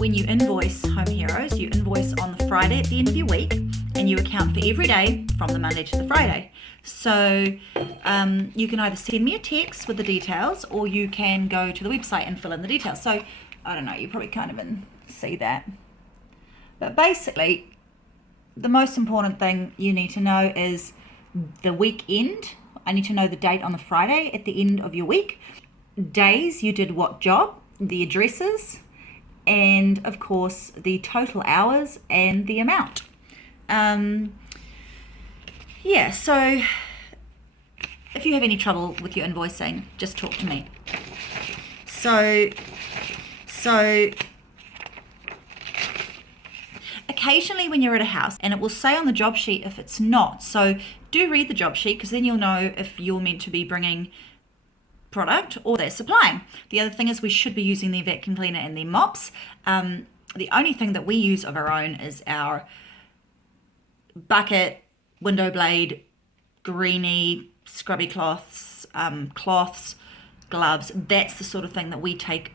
when you invoice Home Heroes, you invoice on the Friday at the end of your week, and you account for every day from the Monday to the Friday. So you can either send me a text with the details, or you can go to the website and fill in the details. So I don't know, you probably can't even see that. But basically, the most important thing you need to know is the weekend. I need to know the date on the Friday at the end of your week, days you did what job, the addresses, and of course the total hours and the amount. So if you have any trouble with your invoicing, just talk to me. So occasionally when you're at a house, and it will say on the job sheet if it's not, so do read the job sheet, because then you'll know if you're meant to be bringing product or they're supplying. The other thing is we should be using the vacuum cleaner and the mops. The only thing that we use of our own is our bucket, window blade, greenie, scrubby cloths, gloves. That's the sort of thing that we take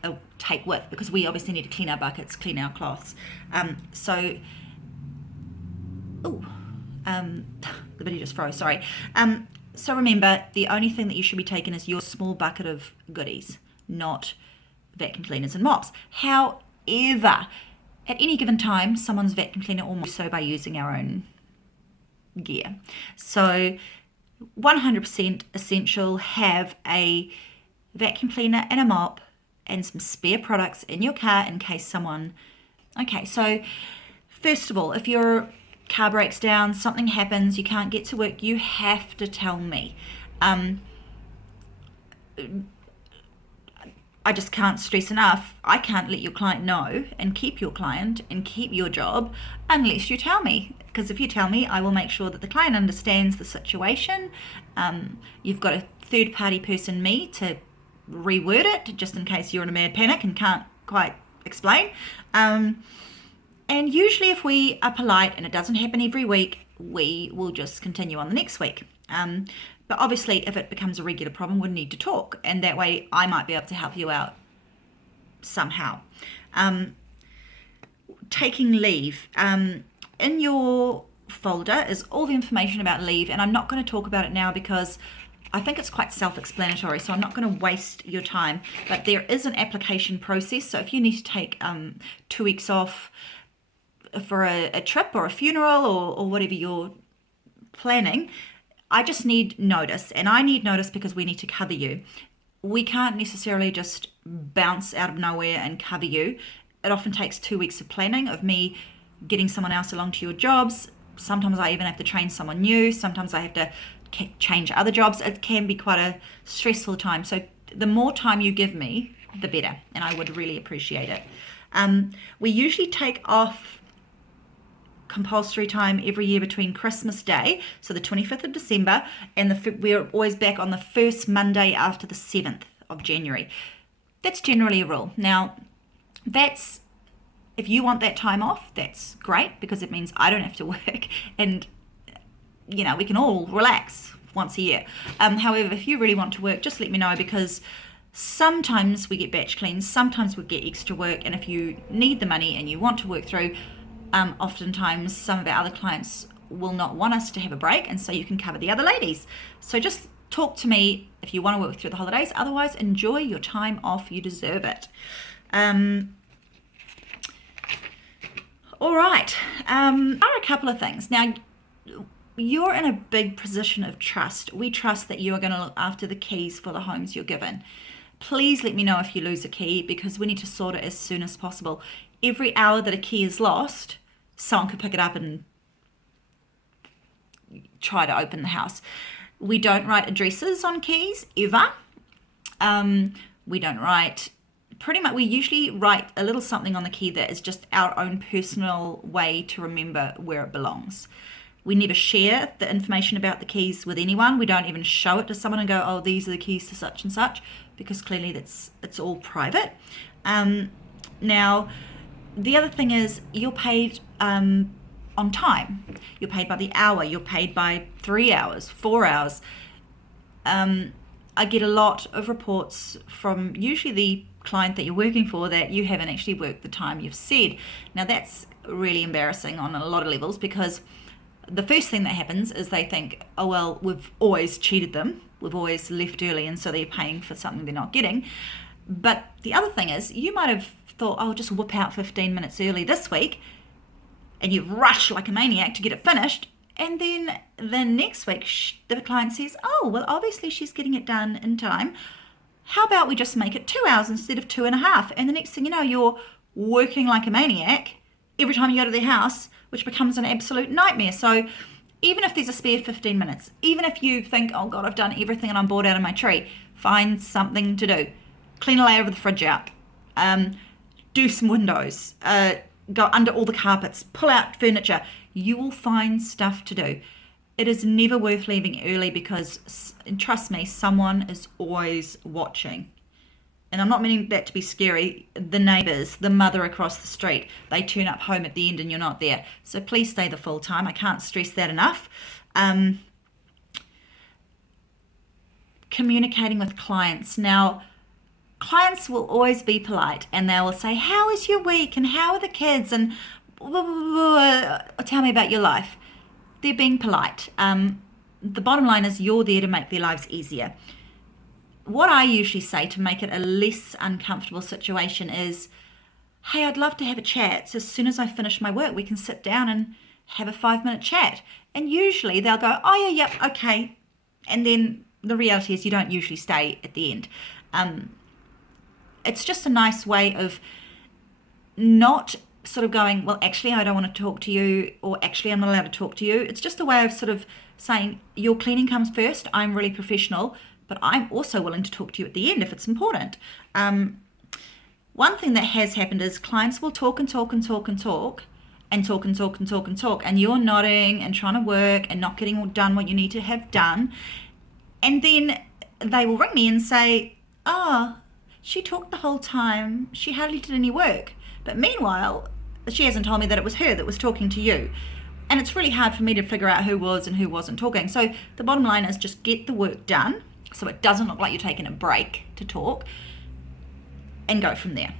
with, because we obviously need to clean our buckets, clean our cloths. The video just froze, sorry. So remember, the only thing that you should be taking is your small bucket of goodies, not vacuum cleaners and mops. However, at any given time, someone's vacuum cleaner will do so by using our own gear. So 100% essential, have a vacuum cleaner and a mop and some spare products in your car in case someone... Okay, so first of all, if your car breaks down, something happens, you can't get to work, you have to tell me. I just can't stress enough, I can't let your client know and keep your client and keep your job unless you tell me. Because if you tell me, I will make sure that the client understands the situation. You've got a third party person, me, to reword it just in case you're in a mad panic and can't quite explain. And usually if we are polite, and it doesn't happen every week, we will just continue on the next week. But obviously if it becomes a regular problem, we'll need to talk, and that way I might be able to help you out somehow. Taking leave. In your folder is all the information about leave, and I'm not going to talk about it now because I think it's quite self-explanatory, so I'm not going to waste your time. But there is an application process, so if you need to take 2 weeks off for a trip or a funeral or whatever you're planning, I just need notice, and I need notice because we need to cover you. We can't necessarily just bounce out of nowhere and cover you. It often takes 2 weeks of planning, of me getting someone else along to your jobs. Sometimes I even have to train someone new. Sometimes I have to change other jobs. It can be quite a stressful time. So the more time you give me, the better, and I would really appreciate it. We usually take off compulsory time every year between Christmas Day, so the 25th of December, and we're always back on the first Monday after the 7th of January. That's generally a rule. Now, if you want that time off, that's great, because it means I don't have to work, and we can all relax once a year. However, if you really want to work, just let me know, because sometimes we get batch cleans, sometimes we get extra work, and if you need the money and you want to work through, oftentimes some of our other clients will not want us to have a break, and so you can cover the other ladies. So just talk to me if you want to work through the holidays. Otherwise, enjoy your time off. You deserve it. All right. There are a couple of things. Now, you're in a big position of trust. We trust that you are going to look after the keys for the homes you're given. Please let me know if you lose a key, because we need to sort it as soon as possible. Every hour that a key is lost, someone could pick it up and try to open the house. We don't write addresses on keys, ever. We don't write... we usually write a little something on the key that is just our own personal way to remember where it belongs. We never share the information about the keys with anyone. We don't even show it to someone and go, oh, these are the keys to such and such, because clearly it's all private. Now, the other thing is you're paid on time. You're paid by the hour. You're paid by 3 hours, 4 hours. I get a lot of reports from usually the client that you're working for that you haven't actually worked the time you've said. Now that's really embarrassing on a lot of levels, because the first thing that happens is they think, oh well, we've always cheated them, we've always left early, and so they're paying for something they're not getting. But the other thing is, you might have thought, oh, just whip out 15 minutes early this week, and you rush like a maniac to get it finished, and then the next week the client says, oh well, obviously she's getting it done in time, how about we just make it 2 hours instead of 2.5? And the next thing you know, you're working like a maniac every time you go to their house, which becomes an absolute nightmare. So even if there's a spare 15 minutes, even if you think, oh God, I've done everything and I'm bored out of my tree, find something to do. Clean a layer of the fridge out. Do some windows. Go under all the carpets. Pull out furniture. You will find stuff to do. It is never worth leaving early, because, trust me, someone is always watching. And I'm not meaning that to be scary. The neighbours, the mother across the street, they turn up home at the end and you're not there. So please stay the full time. I can't stress that enough. Communicating with clients. Now, clients will always be polite, and they will say, how is your week and how are the kids, and tell me about your life. They're being polite. The bottom line is, you're there to make their lives easier. What I usually say to make it a less uncomfortable situation is, hey, I'd love to have a chat. So as soon as I finish my work, we can sit down and have a 5-minute chat. And usually they'll go, oh yeah, yep, okay. And then the reality is, you don't usually stay at the end. It's just a nice way of not sort of going, well, actually, I don't want to talk to you, or actually, I'm not allowed to talk to you. It's just a way of sort of saying, your cleaning comes first. I'm really professional, but I'm also willing to talk to you at the end if it's important. One thing that has happened is clients will talk and talk and talk and talk and talk and talk and talk and talk, and you're nodding and trying to work and not getting done what you need to have done. And then they will ring me and say, oh, she talked the whole time. She hardly did any work. But meanwhile, she hasn't told me that it was her that was talking to you. And it's really hard for me to figure out who was and who wasn't talking. So the bottom line is, just get the work done so it doesn't look like you're taking a break to talk, and go from there.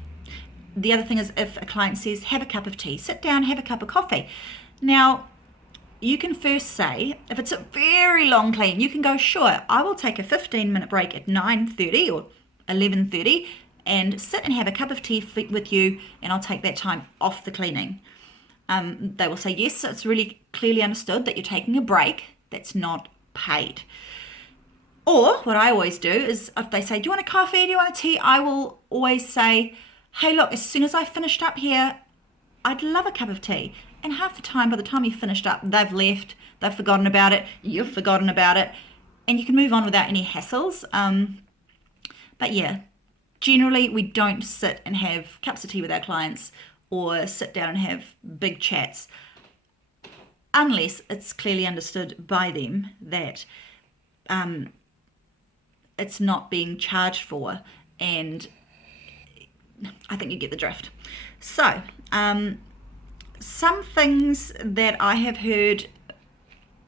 The other thing is, if a client says, have a cup of tea, sit down, have a cup of coffee. Now, you can first say, if it's a very long clean, you can go, sure, I will take a 15-minute break at 9:30 or 11:30 and sit and have a cup of tea with you, and I'll take that time off the cleaning. They will say, yes, it's really clearly understood that you're taking a break that's not paid. Or what I always do is, if they say, do you want a coffee, do you want a tea, I will always say, hey, look, as soon as I finished up here, I'd love a cup of tea. And half the time, by the time you've finished up, they've left, they've forgotten about it, you've forgotten about it, and you can move on without any hassles. But yeah, generally we don't sit and have cups of tea with our clients or sit down and have big chats unless it's clearly understood by them that it's not being charged for, and I think you get the drift. So, some things that I have heard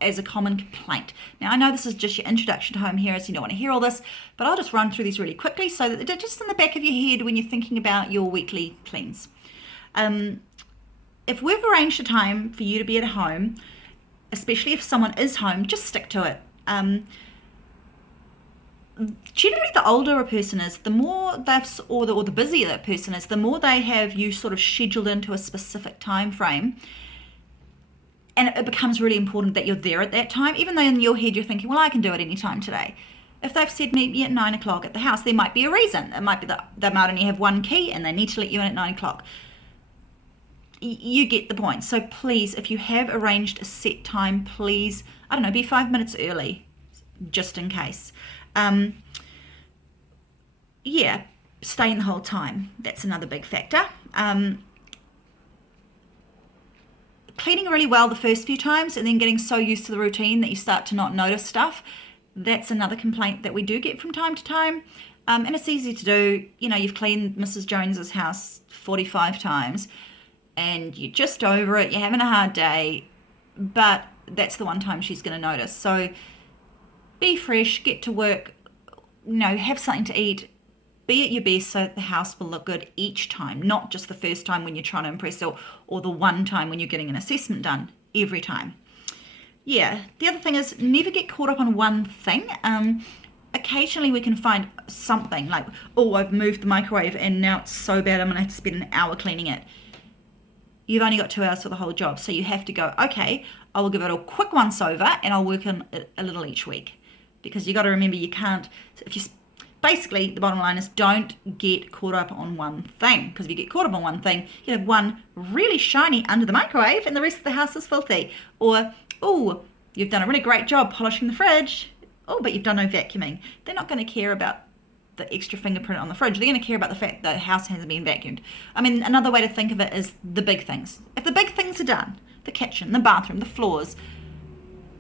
as a common complaint. Now, I know this is just your introduction to home heroes, you don't want to hear all this, but I'll just run through these really quickly so that they're just in the back of your head when you're thinking about your weekly cleans. If we've arranged a time for you to be at home, especially if someone is home, just stick to it. Generally, the older a person is, the more they've, or the busier that person is, the more they have you sort of scheduled into a specific time frame. And it becomes really important that you're there at that time, even though in your head you're thinking, well, I can do it any time today. If they've said meet me at 9 o'clock at the house, there might be a reason. It might be that they might only have one key and they need to let you in at 9 o'clock. You get the point. So please, if you have arranged a set time, please, I don't know, be 5 minutes early, just in case. Yeah, staying the whole time. That's another big factor. Cleaning really well the first few times and then getting so used to the routine that you start to not notice stuff. That's another complaint that we do get from time to time. And it's easy to do. You know, you've cleaned Mrs. Jones's house 45 times and you're just over it. You're having a hard day, but that's the one time she's going to notice. So be fresh, get to work, you know, have something to eat, be at your best so that the house will look good each time, not just the first time when you're trying to impress, or the one time when you're getting an assessment done, every time. Yeah, the other thing is never get caught up on one thing. Occasionally we can find something like, oh, I've moved the microwave and now it's so bad I'm going to have to spend an hour cleaning it. You've only got 2 hours for the whole job, so you have to go, okay, I will give it a quick once over and I'll work on it a little each week. Because you got to remember, you can't, if you, basically the bottom line is don't get caught up on one thing, because if you get caught up on one thing, you have one really shiny under the microwave and the rest of the house is filthy. Or, oh, you've done a really great job polishing the fridge, oh, but you've done no vacuuming. They're not going to care about the extra fingerprint on the fridge. They're going to care about the fact that the house hasn't been vacuumed. I mean, another way to think of it is the big things. If the big things are done, the kitchen, the bathroom, the floors,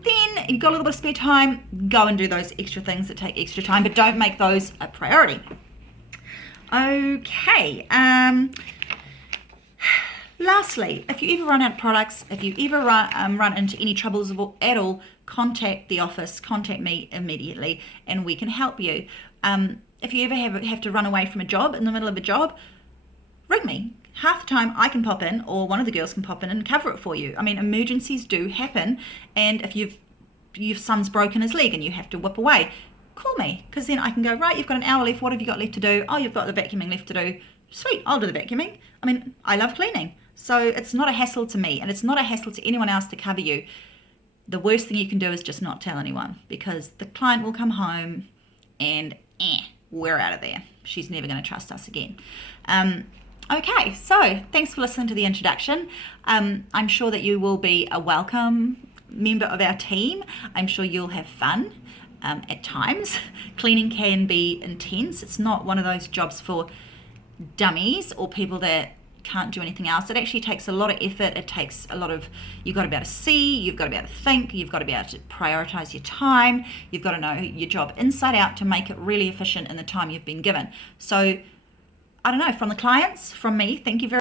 then you've got a little bit of spare time, go and do those extra things that take extra time, but don't make those a priority. Okay. Lastly, if you ever run out of products, if you ever run into any troubles at all, contact the office, contact me immediately, and we can help you. If you ever have to run away from a job in the middle of a job, ring me. Half the time I can pop in, or one of the girls can pop in and cover it for you. I mean, emergencies do happen, and if your son's broken his leg and you have to whip away, call me, because then I can go, right, you've got an hour left, what have you got left to do? Oh, you've got the vacuuming left to do. Sweet, I'll do the vacuuming. I mean, I love cleaning, so it's not a hassle to me, and it's not a hassle to anyone else to cover you. The worst thing you can do is just not tell anyone, because the client will come home and we're out of there. She's never going to trust us again. Okay, so thanks for listening to the introduction. I'm sure that you will be a welcome member of our team. I'm sure you'll have fun at times. Cleaning can be intense. It's not one of those jobs for dummies or people that can't do anything else. It actually takes a lot of effort. It takes a lot of, you've got to be able to see, you've got to be able to think, you've got to be able to prioritize your time, you've got to know your job inside out to make it really efficient in the time you've been given. So I don't know, from the clients, from me, thank you very